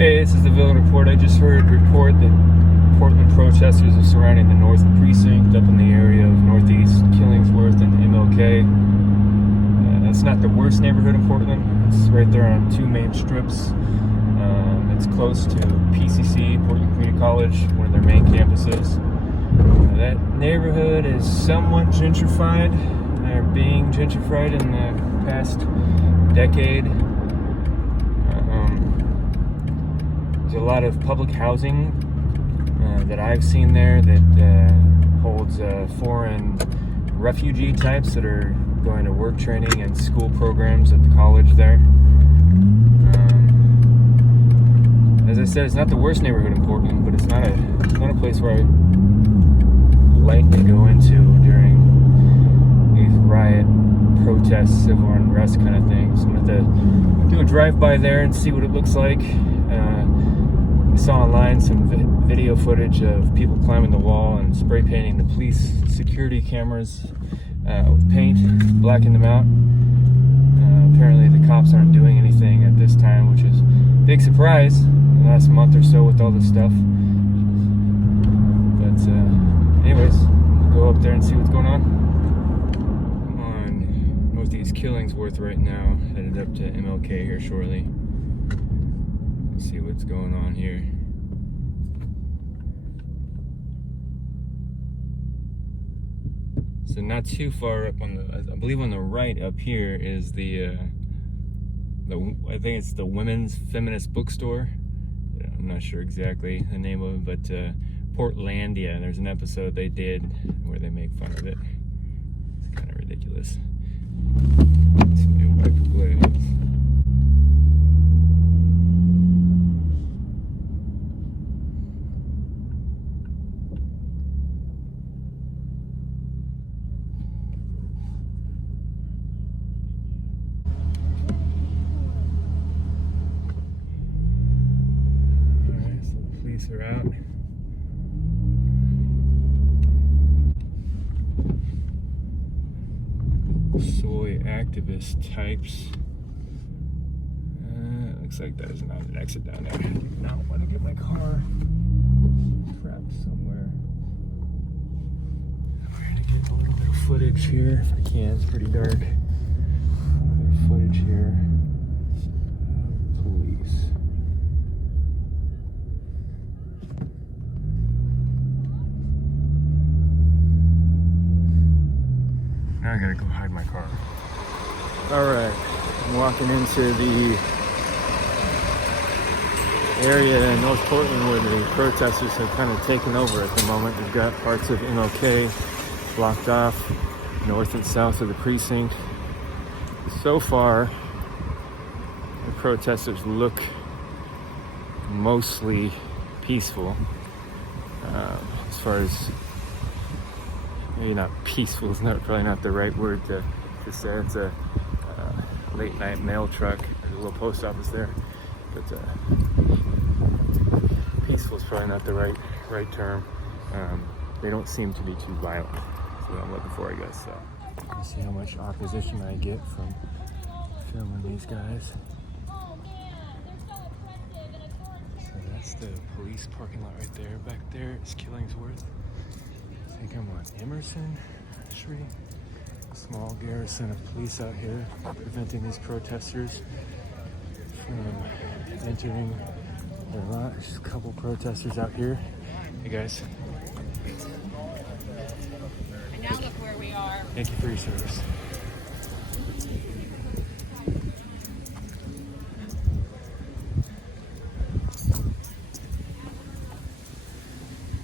Hey, this is the Villa Report. I just heard a report that Portland protesters are surrounding the North Precinct up in the area of Northeast Killingsworth and MLK. It's not the worst neighborhood in Portland. It's right there on two main strips. It's close to PCC, Portland Community College, one of their main campuses. That neighborhood is somewhat gentrified, or being gentrified in the past decade. There's a lot of public housing that I've seen there that holds foreign refugee types that are going to work training and school programs at the college there. As I said, it's not the worst neighborhood in Portland, but it's not a place where I like to go into during these riot, protest, civil unrest kind of things. I'm going to do a drive-by there and see what it looks like. I saw online some video footage of people climbing the wall and spray painting the police security cameras with paint, blacking them out. Apparently the cops aren't doing anything at this time, which is a big surprise in the last month or so with all this stuff. But anyways, we'll go up there and see what's going on. I'm on Northeast Killingsworth right now, headed up to MLK here shortly. Let's see what's going on here. So not too far up on the, I believe on the right up here is I think it's the Women's Feminist Bookstore. I'm not sure exactly the name of it, but Portlandia. There's an episode they did where they make fun of it. It's kind of ridiculous. Some new wiper blades. Are out. Soy activist types. Looks like there's not an exit down there. I do not want to get my car trapped somewhere. I'm trying to get a little bit of footage here if I can. It's pretty dark. There's footage here. Police. Now I gotta go hide my car. Alright, I'm walking into the area in North Portland where the protesters have kind of taken over at the moment. We've got parts of MLK blocked off, north and south of the precinct. So far, the protesters look mostly peaceful. As far as maybe not peaceful is probably not the right word to say. It's a late night mail truck. There's a little post office there, but peaceful is probably not the right term. They don't seem to be too violent. That's what I'm looking for, I guess. So let's see how much opposition I get from filming these guys. So that's the police parking lot right there. Back there is Killingsworth. I think I'm on Emerson Street. A small garrison of police out here preventing these protesters from entering their lot. There's a couple protesters out here. Hey guys. And now look where we are. Thank you for your service.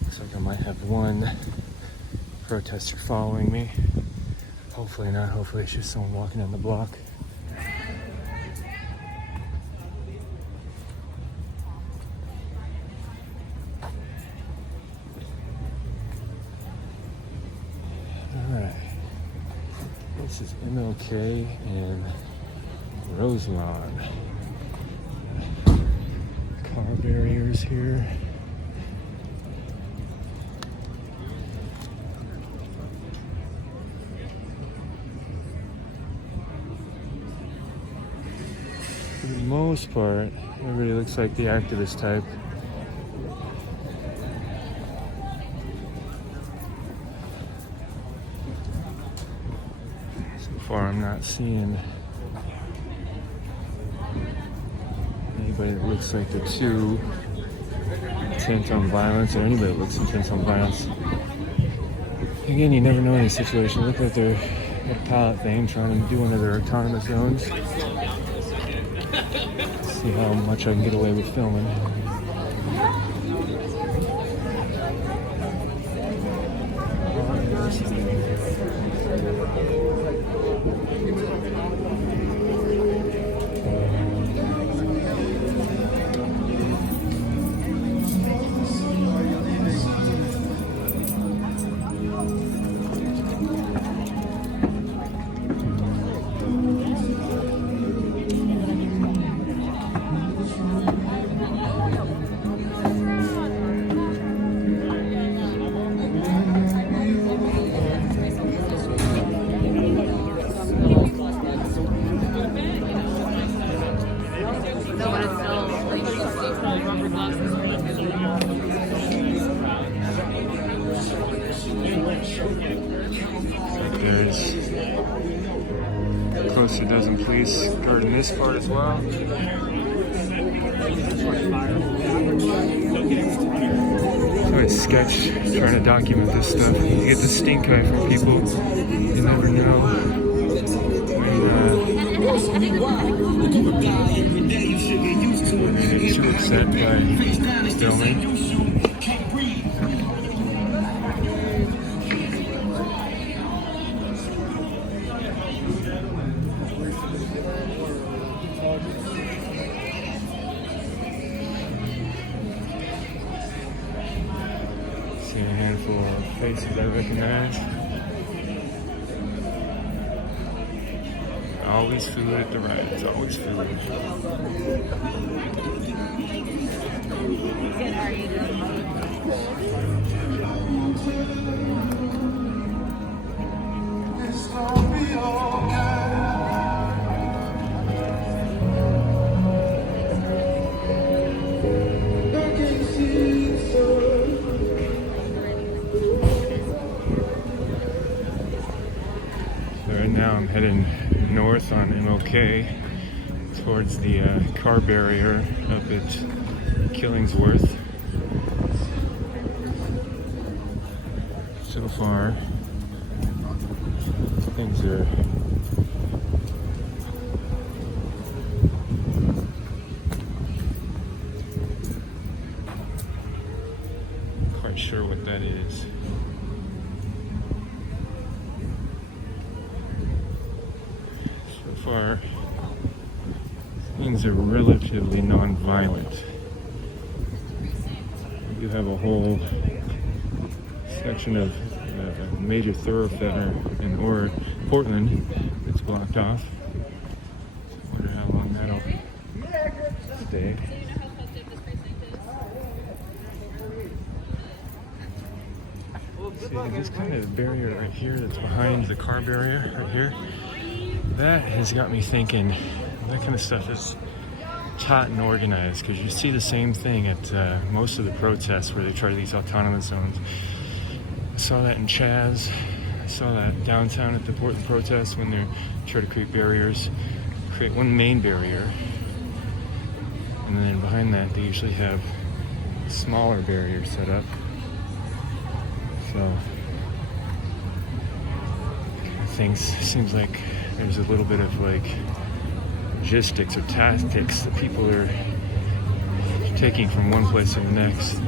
Looks like I might have one protester following me. Hopefully not. Hopefully it's just someone walking down the block. Alright. This is MLK and Rosemont. Car barriers here. For the most part, Everybody looks like the activist type. So far, I'm not seeing anybody that looks like they're too intent on violence, or anybody that looks intent on violence. Again, you never know in these situations. Look like they're at a pallet thing trying to do one of their autonomous zones. See how much I can get away with filming. There's close to a dozen police guarding this part as well. So it's sketch trying to document this stuff. You get the stink eye from people. You never know when they're too upset by filming. See a handful of faces I recognize. Always food at the riots, always food. Right now I'm heading north on MLK towards the car barrier up at Killingsworth. So far, things are quite sure what that is. Far, things are relatively non-violent. You have a whole section of a major thoroughfare in Portland that's blocked off. I wonder how long that'll stay. See, this kind of barrier right here that's behind the car barrier right here. That has got me thinking, that kind of stuff is taught and organized, because you see the same thing at most of the protests where they try these autonomous zones. I saw that in Chaz. I saw that downtown at the Portland protests when they try to create barriers, create one main barrier, and then behind that they usually have smaller barriers set up. So things seems like there's a little bit of like logistics or tactics that people are taking from one place to the next.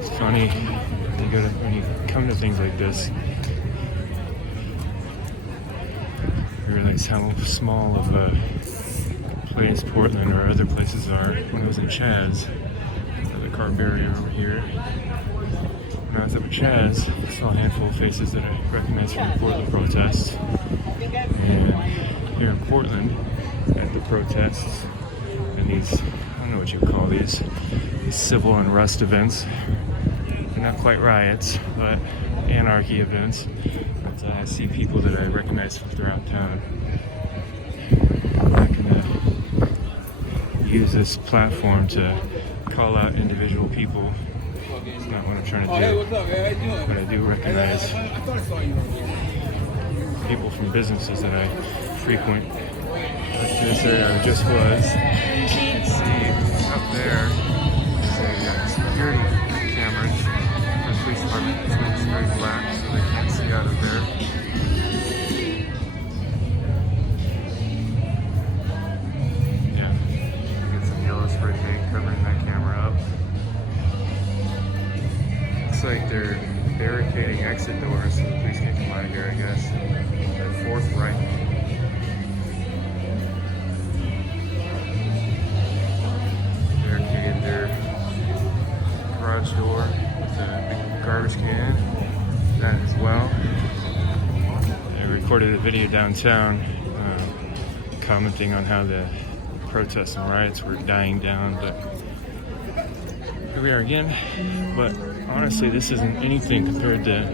It's funny when you come to things like this, you realize how small of a place Portland or other places are. When I was in Chaz, the car barrier over here, when I was up at Chaz, I saw a handful of faces that I recognized from the Portland protests. And here in Portland, at the protests, and these, I don't know what you call these civil unrest events. They're not quite riots, but Anarchy events. But I see people that I recognize from throughout town. I'm not gonna use this platform to call out individual people. It's not what I'm trying to do. But I do recognize people from businesses that I frequent. Like this area I just was. You can see up there is a security cameras for the police department. It's very black, so they can't see out of there. Yeah, get some yellow spray paint covering that camera up. Looks like they're barricading exit doors so the police can't come out of here, I guess. That fourth right. Barricaded their garage door with a big garbage can. That as well. I recorded a video downtown commenting on how the protests and riots were dying down, but here we are again. But honestly, this isn't anything compared to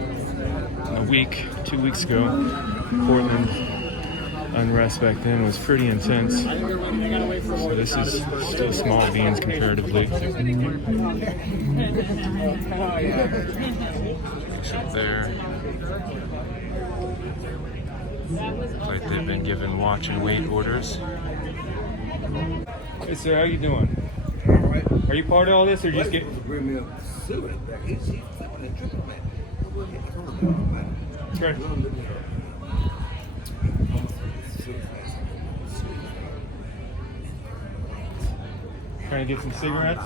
a week, 2 weeks ago. Portland unrest back then was pretty intense. So this is still small beans comparatively. Up there. Like they've been given watch and wait orders. Hey sir, how you doing? Are you part of all this or just get... Okay. Trying to get some cigarettes?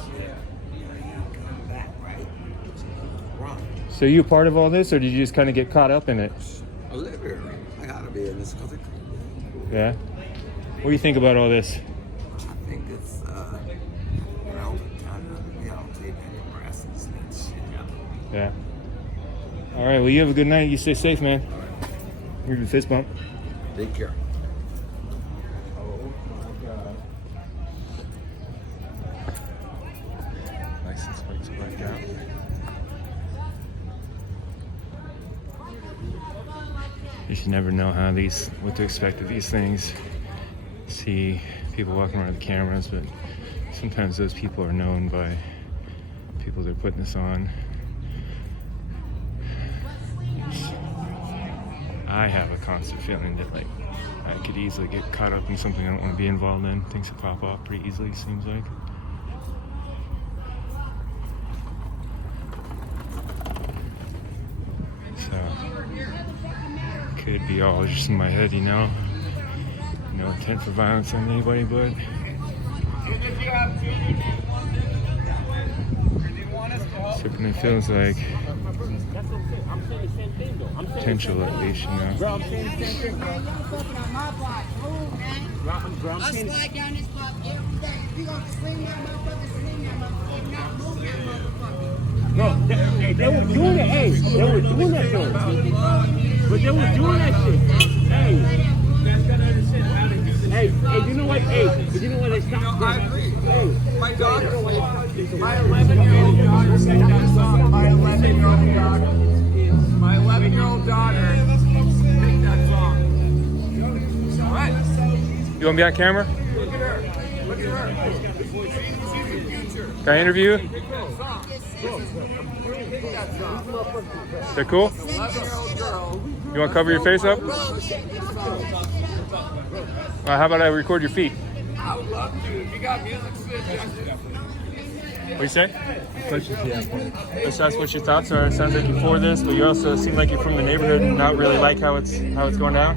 So you part of all this or did you just kind of get caught up in it? I live here. I gotta be in this country. Yeah? What do you think about all this? I think it's, Yeah. All right. Well, you have a good night. You stay safe, man. Here's your fist bump. Take care. License plates are right out. You should never know what to expect of these things. See people walking around with cameras, but sometimes those people are known by people that are putting this on. I have a constant feeling that I could easily get caught up in something I don't want to be involved in. Things that pop off pretty easily, seems like. So, could be all just in my head, No intent for violence on anybody, but certainly feels like potential, at least, Bro, I'm saying the same thing. Man, y'all fucking on my block. Move, man. I slide down this block every day. If you gonna swing that motherfucker, swing that motherfucker. If not, move that motherfucker. Bro, they were doing it. Hey, they were doing that though. But they were doing that shit. Hey, you know what? Hey, but you know what? They stopped. I agree. Hey, My 11-year-old daughter sang that song. My 11-year-old daughter sang that song. What? you want to be on camera? Look at her. Look at her. Can I interview you? Is that cool? 11-year-old girl. You want to cover your face up? How about I record your feet? I would love to. If you got music, What do you say? Just ask what your thoughts are. It sounds like you're for this, but you also seem like you're from the neighborhood and not really like how it's going down.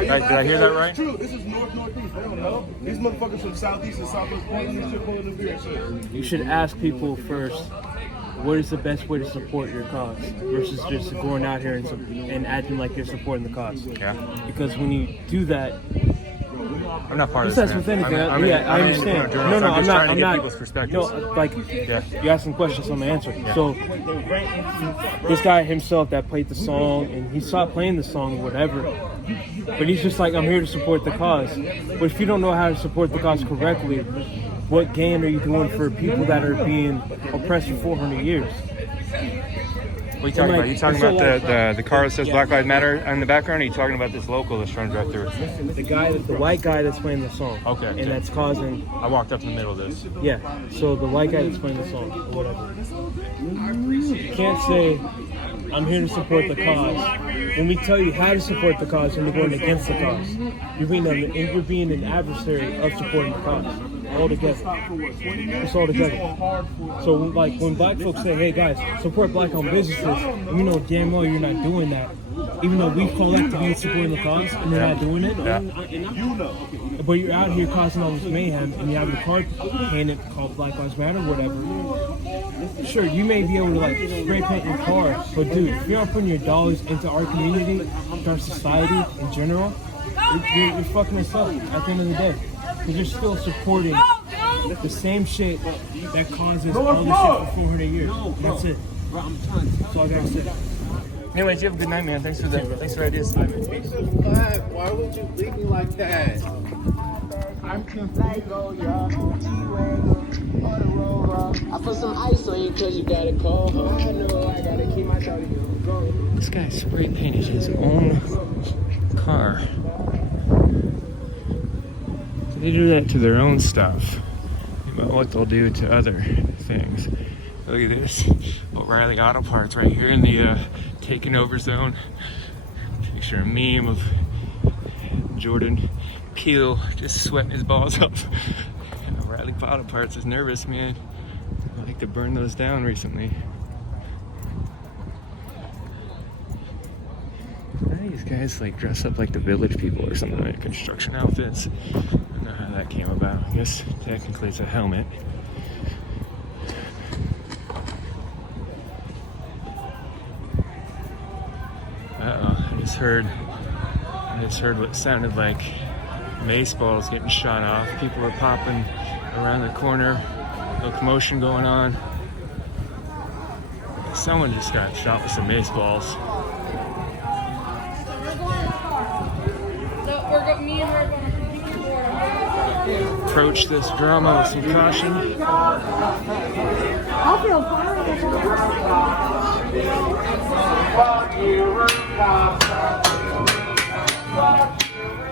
Did I hear that right? It's true. This is northeast. They don't know. These motherfuckers from southeast and southwest Portland, these shit pulling the beer and shit. you should ask people first, what is the best way to support your cause versus just going out here and acting like you're supporting the cause. Yeah. Because when you do that, I'm not part of Just this. ask Man. with anything. I I understand. No, I'm just not. trying to get people's perspectives. You asking questions, so I'm answering. So this guy himself that played the song, and he stopped playing the song, whatever. But he's just like, I'm here to support the cause. But if you don't know how to support the cause correctly, what gain are you doing for people that are being oppressed for 400 years? What are you talking like, about? You talking so, about like, the car that says yeah. Black Lives Matter in the background? Or are you talking about this local that's trying to drive through it? The white guy that's playing the song. Okay. And that's causing. I walked up in the middle of this. Yeah. So the white guy that's playing the song or whatever. You can't say, I'm here to support the cause. When we tell you how to support the cause and you're going against the cause, you're being an adversary of supporting the cause. All together. It's all together. So like when black folks say, hey guys, support black-owned businesses, and we know damn well you're not doing that. Even though we collectively supporting the cause and they're not doing it. Yeah. But you're out here causing all this mayhem and you have your card painted called Black Lives Matter, whatever. Sure, you may be able to like spray paint your car, but dude, if you're not putting your dollars into our community, into our society in general, you're fucking us up at the end of the day. Because you're still supporting the same shit that causes all this shit for 400 years. That's it. That's all I gotta say. Anyways, you have a good night, man. Thanks for the ideas. Why would you leave me like that? I'm confused. I put some ice on you because you got it cold. I know I gotta keep my shawty going. This guy spray painted his own car. They do that to their own stuff. About what they'll do to other things. Look at this. O'Reilly Auto Parts right here in the taken over zone. Picture a meme of Jordan Peele just sweating his balls up. O'Reilly Auto Parts is nervous, man. I like to burn those down recently. Why do these guys like dress up like the village people or something, like construction outfits? I don't know how that came about. I guess technically it's a helmet. I just heard what sounded like mace balls getting shot off. People were popping around the corner. No commotion going on. Someone just got shot with some mace balls. Me and her are going to Approach this drama with some caution. I feel fine. Fuck you, rooftop. Fuck you,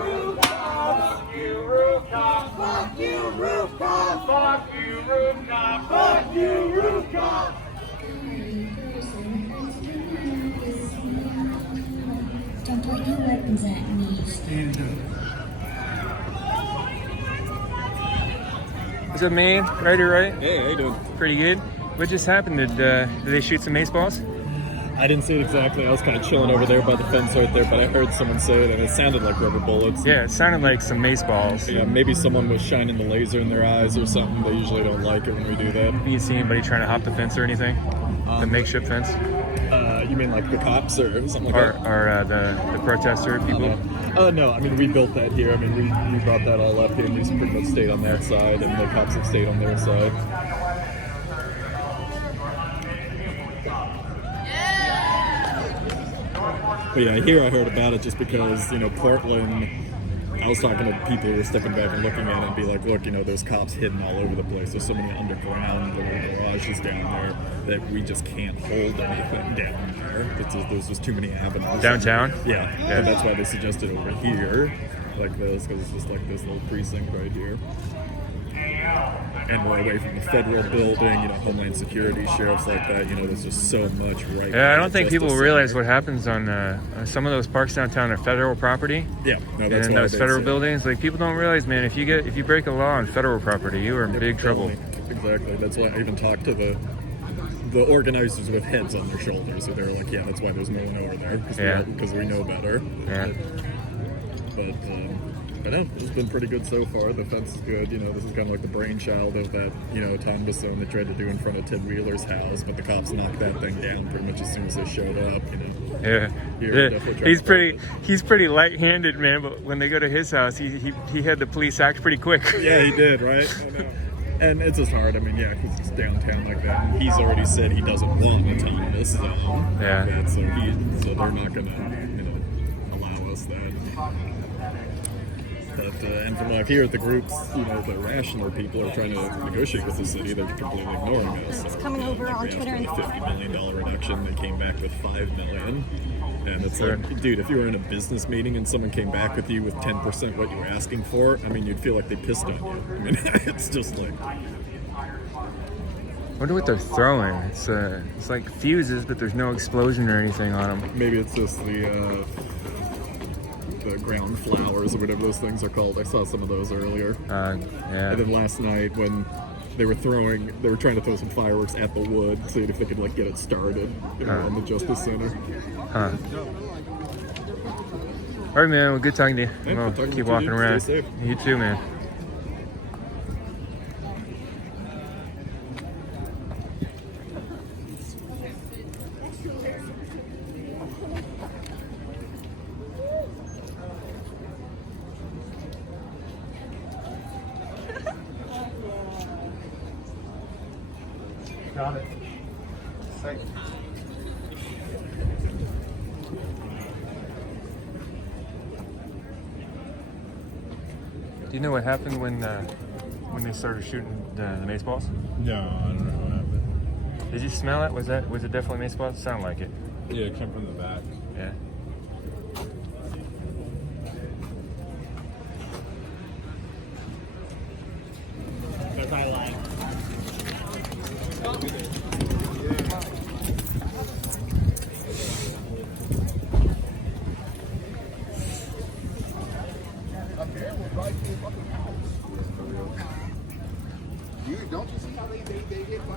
rooftop. Fuck you, rooftop. Fuck you, rooftop. Fuck you, rooftop. Fuck you, rooftop. Don't point your weapons at me. What's up, man? Right? Hey, how you doing? Pretty good. What just happened? Did they shoot some mace balls? I didn't see it exactly. I was kind of chilling over there by the fence right there, but I heard someone say it, and it sounded like rubber bullets. Yeah, it sounded like some mace balls. Yeah, maybe someone was shining the laser in their eyes or something. They usually don't like it when we do that. You see anybody trying to hop the fence or anything? The makeshift fence? You mean like the cops or something like that? Or the protester people? No, I mean, we built that here. I mean, we brought that all up here, and we pretty much stayed on that side, and the cops have stayed on their side. But yeah, here I heard about it just because, Portland, I was talking to people who were stepping back and looking at it and be like, look, there's cops hidden all over the place. There's so many underground little garages down there that we just can't hold anything down there. There's just too many avenues. Downtown? Yeah. And that's why they suggested over here, like this, because it's just like this little precinct right here. And we're away from the federal building, Homeland Security, sheriffs like that. There's just so much right. Yeah, I don't think people realize what happens on some of those parks downtown are federal property. Yeah, no, that's and why those federal buildings, like people don't realize, man, if you break a law on federal property, you are in big trouble. Exactly. That's why I even talked to the organizers with heads on their shoulders. So they were like, yeah, that's why there's no one over there because we know better. Yeah. But no, it's been pretty good so far. The fence is good. This is kind of like the brainchild of that, Tonga zone they tried to do in front of Ted Wheeler's house, but the cops knocked that thing down pretty much as soon as they showed up. He's pretty light-handed, man. But when they go to his house, he had the police act pretty quick. Yeah, he did, right? I know. And it's just hard. I mean, yeah, because it's downtown like that. And he's already said he doesn't want autonomous zone. Yeah. So they're not gonna, allow us that. But, and from what I hear, the groups, you know, the rational people are trying to negotiate with the city. They're completely ignoring us. It's coming over on They asked Twitter for and a $50 million reduction. They came back with $5 million. And it's like, dude, if you were in a business meeting and someone came back with you with 10% what you were asking for, I mean, you'd feel like they pissed on you. I mean, it's just like... I wonder what they're throwing. It's like fuses, but there's no explosion or anything on them. Maybe it's just the ground flowers or whatever those things are called. I saw some of those earlier. Yeah. And then last night when they were trying to throw some fireworks at the wood, seeing if they could like get it started, you know, in the Justice Center. Huh. All right, man. Well, good talking to you. Hey, Well, good talking keep to you, walking dude. around. Stay safe. You too, man. Got it. Do you know what happened when they started shooting the mace balls? No, I don't know what happened. Did you smell it? Was it definitely mace balls? Sound like it. Yeah, it came from the back. Yeah. They're probably lying.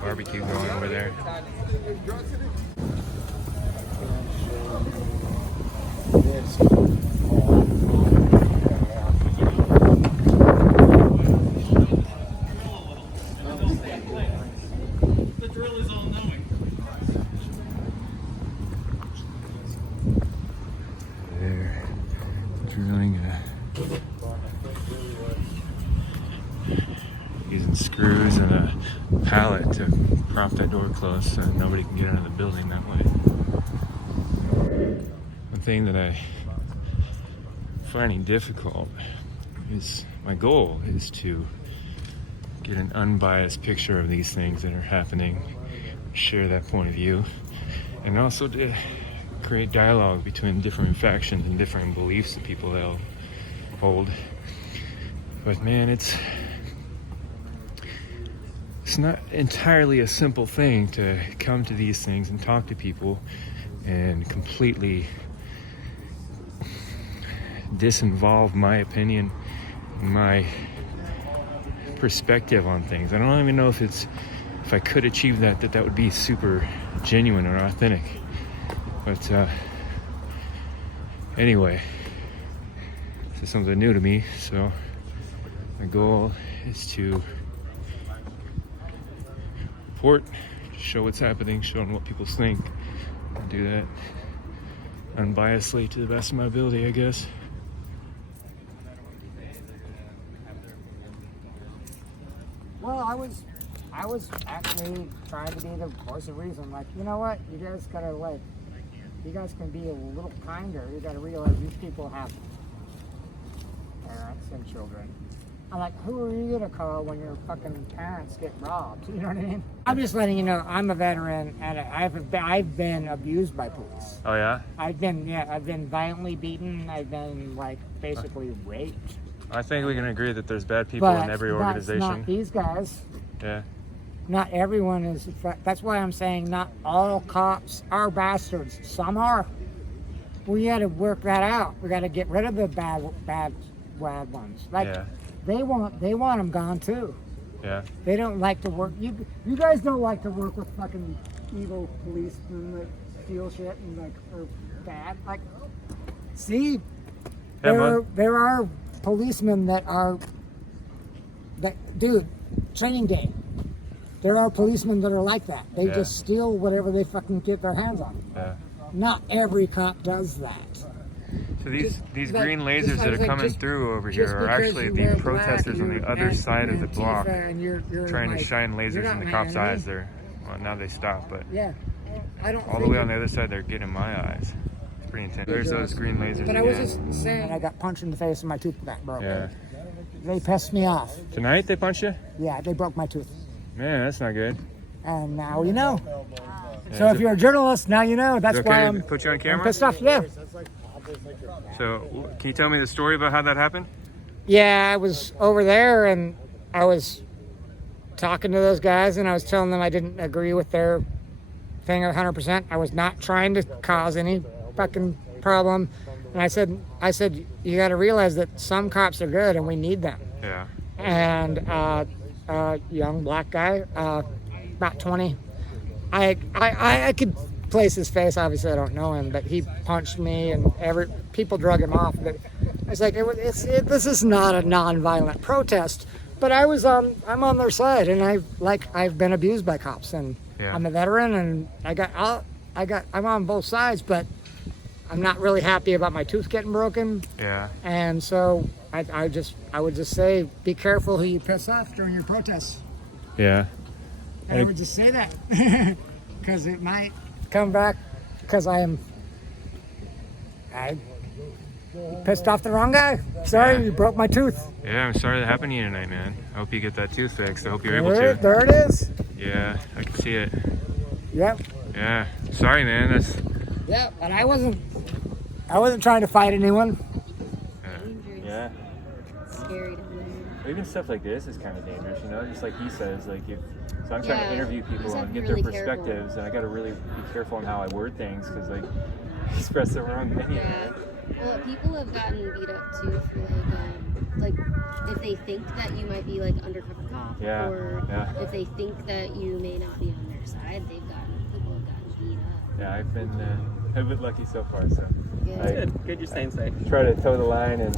Barbecue going over there. The drill is all knowing. They're drilling using screws and a pallet to prop that door closed so nobody can get out of the building that way. One thing that I finding difficult is my goal is to get an unbiased picture of these things that are happening, share that point of view, and also to create dialogue between different factions and different beliefs that people hold. But man, it's not entirely a simple thing to come to these things and talk to people and completely disinvolve my opinion, my perspective on things. I don't even know if I could achieve that would be super genuine or authentic. But anyway, this is something new to me, so my goal is to report, show what's happening, show them what people think, and do that unbiasedly to the best of my ability, I guess. Well, I was actually trying to be the voice of reason. Like, you know what? You guys gotta you guys can be a little kinder. You gotta realize these people have parents and children. I'm like, who are you gonna call when your fucking parents get robbed? You know what I mean? I'm just letting you know, I'm a veteran and I've been abused by police. Oh yeah? I've been violently beaten. I've been like basically raped. I think we can agree that there's bad people in every organization. Not these guys. Yeah. Not everyone is. That's why I'm saying not all cops are bastards. Some are. We got to work that out. We got to get rid of the bad ones. Like they want them gone too. Yeah. They don't like to work. You guys don't like to work with fucking evil policemen that steal shit and like are bad. Like, see, there are policemen that dude, training day. There are policemen that are like that. They just steal whatever they fucking get their hands on. Yeah. Not every cop does that. So these green lasers that are coming through over here are actually the protesters on the other side of the block you're trying to like, shine lasers in the cops' my enemy. eyes there. Well, now they stop, but Yeah. I don't all the way on the other side they're getting my eyes. It's pretty intense. There's those green lasers But I was again. just saying, I got punched in the face and my tooth got broken. Yeah. They pissed me off. Tonight they punch you? Yeah, they broke my tooth. Man, that's not good. And now you know. Yeah, So if you're a journalist, now you know. That's Is it why okay I'm to put you on I'm camera? pissed off. Yeah. So, can you tell me the story about how that happened? Yeah, I was over there and I was talking to those guys and I was telling them I didn't agree with their thing 100%. I was not trying to cause any fucking problem. And I said, you got to realize that some cops are good and we need them. Yeah. And young black guy, about 20. I could place his face. Obviously, I don't know him, but he punched me, and people drug him off. But it's like this is not a non-violent protest. But I'm on their side, and I've been abused by cops, and Yeah. I'm a veteran, and I'm on both sides, but I'm not really happy about my tooth getting broken. Yeah. And so I would just say, be careful who you piss off during your protests. Yeah. And I would just say that because it might come back because I pissed off the wrong guy. Sorry, Yeah. you broke my tooth. Yeah, I'm sorry that happened to you tonight, man. I hope you get that tooth fixed. I hope you're able to. There it is. Yeah, I can see it. Yep. Yeah. Sorry, man. That's. Yep. And I wasn't trying to fight anyone. Yeah. Scary down there. Even stuff like this is kind of dangerous, you know. Just like he says, like if. So I'm trying to Yeah, interview you people just have and to get be their really careful. perspectives, and I got to really be careful on how I word things because like express the wrong opinion. Yeah. Well, people have gotten beat up too for like if they think that you might be like undercover cop, Yeah, or yeah. if they think that you may not be on their side, people have gotten beat up. Yeah, I've been lucky so far. So Yeah. I Good, you're staying safe. try to toe the line and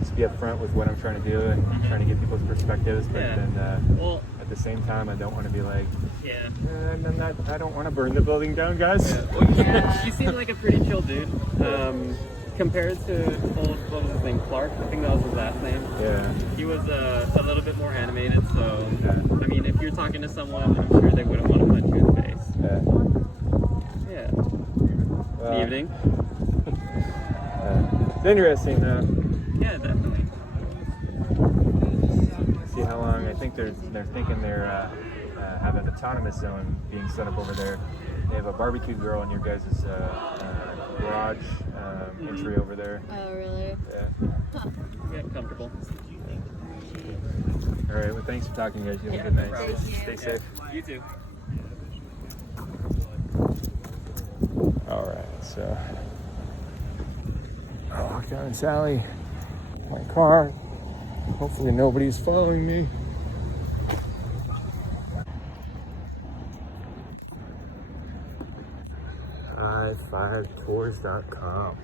just be upfront with what I'm trying to do and trying to get people's perspectives, but Yeah. then Well, at the same time, I don't want to be like, yeah. I don't want to burn the building down, guys. Yeah. Well, you seem like a pretty chill dude. Compared to what was his name, Clark? I think that was his last name. Yeah. He was a little bit more animated, so Yeah. I mean, if you're talking to someone, I'm sure they wouldn't want to punch you in the face. Yeah. Well, Evening. It's interesting. Yeah, definitely. See how long. I think they're thinking they're have an autonomous zone being set up over there. They have a barbecue grill in your guys' garage entry over there. Oh, really? Yeah. Yeah, comfortable. All right. Well, thanks for talking, guys. You have a good night. Stay safe. You too. All right. So I walked down Sally, my car. Hopefully nobody's following me. iFireTours.com